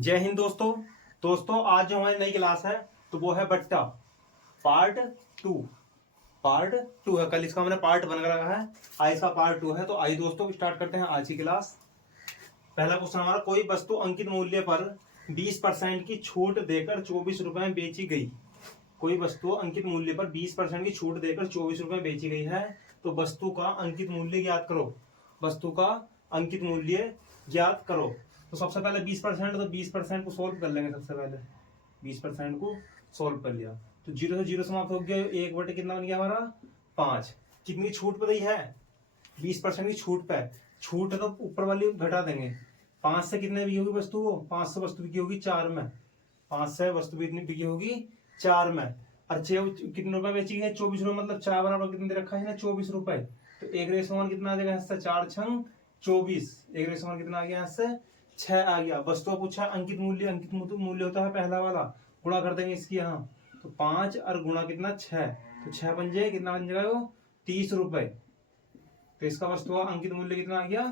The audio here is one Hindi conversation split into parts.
जय हिंद दोस्तों। आज जो हमारी नई क्लास है तो वो है बट्टा पार्ट टू। पार्ट टू है, कल इसका हमने पार्ट वन का रखा है, आज इसका पार्ट टू है। तो आइए दोस्तों स्टार्ट करते हैं आज की क्लास। पहला क्वेश्चन हमारा, कोई वस्तु अंकित मूल्य पर 20% की छूट देकर 24 रुपए में बेची गई। कोई वस्तु अंकित मूल्य पर 20% की छूट देकर 24 रुपए में बेची गई है, तो वस्तु का अंकित मूल्य ज्ञात करो। वस्तु का अंकित मूल्य ज्ञात करो। तो सबसे पहले 20%, तो 20% को सोल्व कर लेंगे। सबसे पहले 20% को सोल्व कर लिया तो 0 से 0 समाप्त हो गया। 1 बटे कितना बन गया हमारा 5। कितनी छूट पे दी है 20% की छूट पे। छूट है तो ऊपर वाली घटा देंगे। 5 से कितने बिकी होगी वस्तु, 5 से वस्तु बिकी होगी 4 में। 5 से वस्तु बिकी होगी 4 में। और कितने रुपए बेची गई है 24 रुपए, मतलब 4 बराबर कितने दे रखा है ना 24 रुपए। तो 1 कितना आ जाएगा यहाँ से 4 छंग 24। 1 कितना आ गया यहाँ से 6 आ गया। वस्तु पूछा अंकित मूल्य, अंकित मूल्य होता है पहला वाला, गुणा कर देंगे इसकी यहाँ। तो 5 और गुणा कितना 6, तो 6 बन जाए कितना बन जाएगा वो 30 रुपए। तो इसका वस्तु का अंकित मूल्य कितना आ गया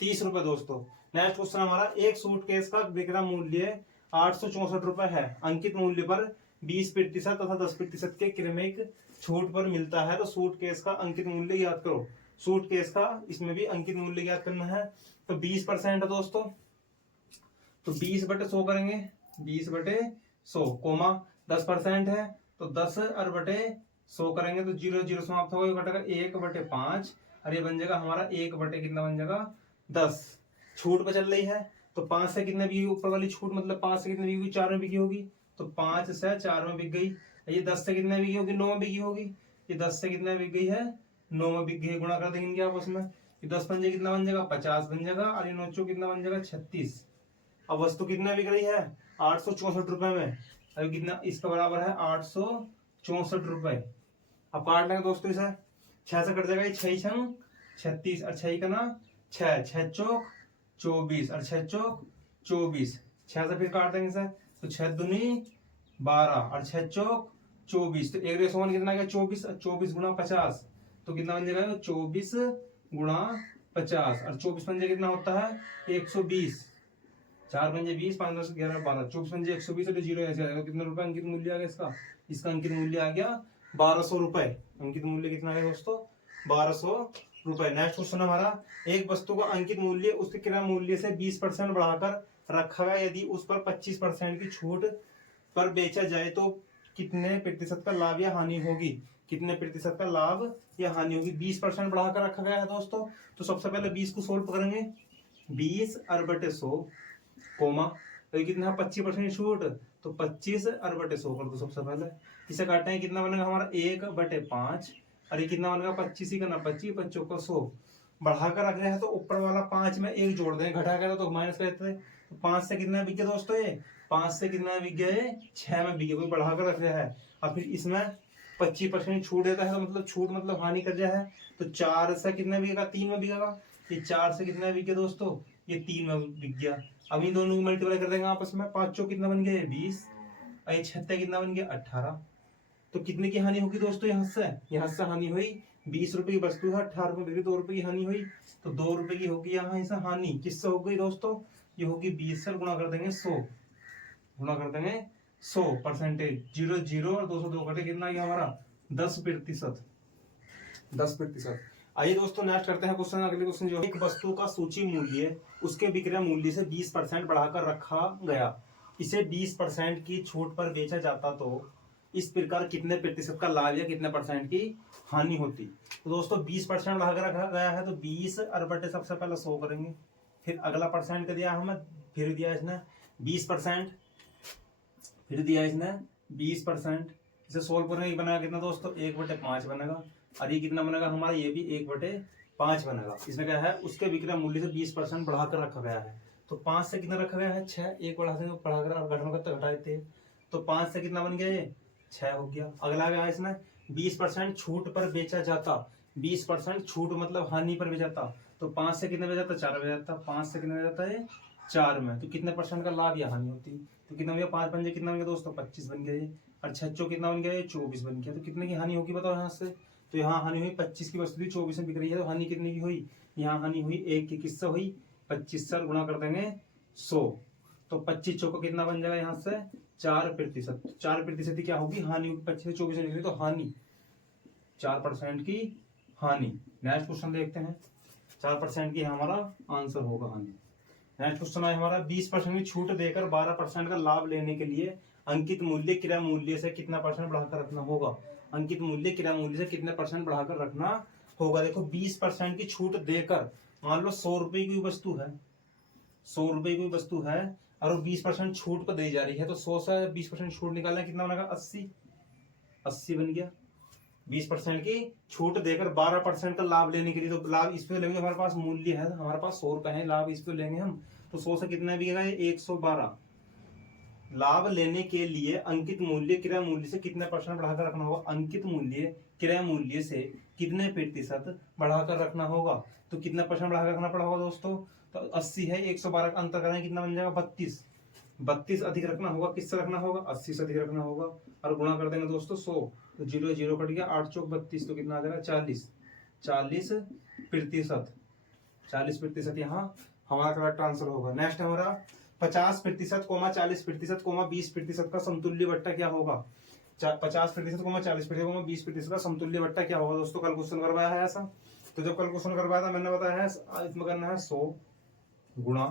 30 रुपए दोस्तों। नेक्स्ट क्वेश्चन हमारा, एक सूटकेस का विक्रय मूल्य 864 रुपए है, अंकित मूल्य पर 20% तथा 10% के क्रमिक छूट पर मिलता है, तो सूटकेस का अंकित मूल्य ज्ञात करो। सूटकेस का इसमें भी अंकित मूल्य ज्ञात करना है। तो 20% है दोस्तों, तो 20/100 करेंगे। 20/100 कोमा 10% है तो 10 और बटे 100 करेंगे तो 0 0 समाप्त होगा, घटेगा 1/5 और ये बन जाएगा हमारा 1 बटे कितना बन जाएगा 10। छूट पे चल रही है तो 5 से कितने बिकी ऊपर वाली छूट, मतलब 5 से कितने बिकी होगी 4 में बिकी होगी, तो 5 से 4 में बिक गई। ये 10 से कितने बिकी होगी 9 में बिकी होगी। ये 10 से कितने बिक गई है 9 में बिक गई। गुणा कर देंगे इनके आपस में। ये 10 बन जाए कितना बन जाएगा 50 बन जाएगा और ये 9 कितना बन जाएगा 36। अब वस्तु कितना बिक रही है 864 रुपए में। अभी कितना इसका बराबर है 864 रुपए। अब काट लेंगे दोस्तों इसे। 6 से कट जाएगा 6 छंग 36 और 6 का ना 6 6 चौक 24 और 6 चौक 24। 6 से फिर काट देंगे इसे तो 6 दूनी 12 और 6 चौक 24। तो 1 कितना गया 24। 24 गुणा 50 तो कितना बन जाएगा 24 गुणा 50 और 24 बन जाए कितना होता है 120। 4 पंजे 20, 5 10 11 12, 24 पंजे 120 और 0 ऐसे आएगा। कितना रुपए अंकित मूल्य आ गया इसका, इसका अंकित मूल्य आ गया 1200 रुपए। अंकित मूल्य कितना है दोस्तों 1200 रुपए। नेक्स्ट क्वेश्चन हमारा, एक वस्तु का अंकित मूल्य उसके क्रय मूल्य से 20% बढ़ाकर रखा गया, यदि उस पर 25% की छूट पर बेचा जाए तो कितने प्रतिशत का लाभ या हानि होगी। कितने प्रतिशत का लाभ या हानि होगी। 20% बढ़ाकर रखा गया है दोस्तों। तो सबसे पहले 20 को सोल्व करेंगे। 20 और बटे 100 कोमा तो कितना 25% छूट, तो 25 और बटे 100 कर दो। सबसे पहले इसे काटेंगे कितना बनेगा हमारा 1/5 और ये कितना बनेगा 25 ही करना 25 25 का 100 बढ़ाकर रख रहे हैं। तो ऊपर वाला 5 में 1 जोड़ देंगे, घटा कर तो माइनस करते हैं। तो 5 से कितना बिक गया दोस्तों, ये 5 से कितना बिक गया 6 में बिक गया, कोई बढ़ाकर रख रहा है। और फिर इसमें 25% छूट देता है, तो मतलब छूट मतलब हानि कर रहा है। तो 4 से कितना बिकेगा 3 में बिकेगा। ये 4 से कितना बिक गया दोस्तों, ये 3 में बिक गया। अब इन दोनों को मल्टीप्लाई कर देंगे आपस में। 5 चौक कितना बन गया 20 और ये 6 कितना बन गया 18। तो कितने की हानि होगी दोस्तों, यहाँ से हानि हुई 20 रुपए की वस्तु है 18 रुपए बिकी, 2 रुपए की हानि हुई। तो 2 रुपए की होगी यहाँ इसे हानि। किससे हो गई दोस्तों, ये होगी 20 से गुणा कर देंगे 100, गुणा कर देंगे 100%। 0 0 और 2 से 2 कटे कितना गया हमारा 10%। 10%। आइए दोस्तों नेक्स्ट करते हैं क्वेश्चन। अगले क्वेश्चन जो है, एक वस्तु का सूची मूल्य उसके विक्रय मूल्य से 20% बढ़ाकर रखा गया, इसे 20% की छूट पर बेचा जाता, तो इस प्रकार कितने प्रतिशत का लाभ या कितने परसेंट की हानि होती। तो दोस्तों 20% बढ़ाकर रखा गया है तो 20 और बटे सबसे पहले 100 करेंगे। फिर अगला परसेंट का दिया हमें, फिर दिया इसने 20%, फिर दिया इसने 20%। इसे सोल्व करेंगे बनेगा कितना दोस्तों 1/5 बनेगा। और ये कितना बनेगा हमारा, ये भी 1/5 बनेगा। इसमें क्या है, उसके विक्रय मूल्य से 20% बढ़ाकर रखा गया है। तो 5 से कितना रखा गया है 6, एक बढ़ाकर और घटाना करते घटा देते हैं। तो 5 से कितना बन गया ये 6 हो गया। अगला गया इसमें 20% छूट पर बेचा जाता। 20% छूट मतलब हानि पर बेचा जाता। तो 5 से कितने बेचा जाता 4 बेचा जाता। 5 से कितने बेचा जाता है 4 में। तो कितने परसेंट का लाभ या हानि होती। तो कितना हो गया 5 पंजे कितना बन गया दोस्तों 25 बन गया। और 6 चौ कितना बन गया 24 बन गया। तो कितने की हानि होगी बताओ यहाँ से। तो यहाँ हानि हुई 25 की वस्तु थी 24 में बिक रही है, तो हानि कितने की हुई, यहाँ हानि हुई 1 की। किससे हुई 25 से गुणा कर देंगे 100। तो 25 चौका कितना बन जाएगा यहाँ से 4%। 4% क्या होगी हानि, 25 से 24 निकली तो हानि, 4% की हानि। नेक्स्ट क्वेश्चन देखते हैं, 4% की हमारा आंसर होगा हानि। नेक्स्ट क्वेश्चन है हमारा 20% की छूट देकर 12% का लाभ लेने के लिए अंकित मूल्य क्रय मूल्य से कितना परसेंट बढ़ाकर रखना होगा। अंकित मूल्य क्रय मूल्य से कितने परसेंट बढ़ाकर रखना होगा। देखो 20% की छूट देकर, मान लो 100 रुपए की वस्तु है, 100 रुपए की वस्तु है और 20% छूट पर दी जा रही है, तो 100 से 20% छूट निकालना कितना बनेगा 80 बन गया। 20% की छूट देकर 12% का लाभ लेने के लिए, तो लाभ इस पे लेंगे, हमारे पास मूल्य है, हमारे पास 100 रुपए है, लाभ इस पे लेंगे हम, तो 100 से कितना बिकेगा 112। लाभ लेने के लिए अंकित मूल्य क्रय मूल्य से कितने परसेंट बढ़ाकर रखना होगा। अंकित मूल्य क्रय मूल्य से कितने प्रतिशत बढ़ाकर रखना होगा, तो कितना परसेंट बढ़ाकर रखना पड़ा होगा दोस्तों। तो 80 है, 112 का अंतर करेंगे कितना बन जाएगा 32 अधिक रखना होगा, किससे रखना होगा 80 से अधिक रखना होगा, और गुणा कर देंगे दोस्तों 100, तो 0 0 कट गया, 8 चौक 32, तो कितना आ जाएगा 40%। 40% यहाँ हमारा करेक्ट आंसर होगा। नेक्स्ट हमारा 50% 40% 20% का समतुल्य बट्टा क्या होगा। 50% 40% 20% का समतुल्य बट्टा क्या होगा दोस्तों। कल क्वेश्चन करवाया है ऐसा, तो जब कल क्वेश्चन करवाया था मैंने बताया है इसमें करना है 100 गुणा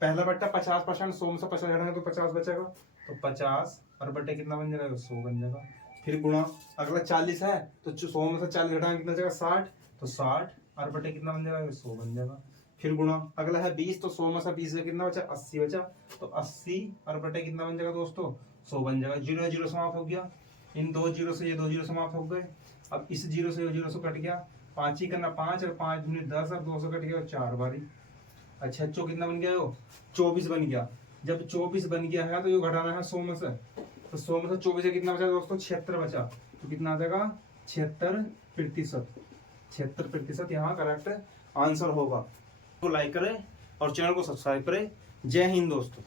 पहला बट्टा 50%, 100 में से 50 घटाएंगे तो 50 बचेगा, तो 50 और बट्टे कितना बन जाएगा 100 बन जाएगा। फिर गुणा अगला 40 है, तो 100 में से 40 घटाएंगे कितना जाएगा 60, तो 60 और बट्टे कितना बन जाएगा 100 बन जाएगा। फिर गुणा अगला है 20, तो 100 में से 20 कितना बचा 80 बचा, तो 80 और बटे कितना बन जाएगा दोस्तों 100 बन जाएगा। 0 0 समाप्त हो गया, इन 2 0 से ये 2 0 समाप्त हो गए। अब इस 0 से ये 0 से कट गया, 5 ही करना 5 और 5 दूनी 10 और 2 से कट गया 4 बारी। अच्छा चो कितना बन गया वो 24 बन गया। जब 24 बन गया है तो ये घटाना है 100 में से, तो 100 में से 24 से कितना बचा दोस्तों 76 बचा, तो कितना आ जाएगा 76%। 76% यहाँ करेक्ट आंसर होगा। तो लाइक करें और चैनल को सब्सक्राइब करें। जय हिंद दोस्तों।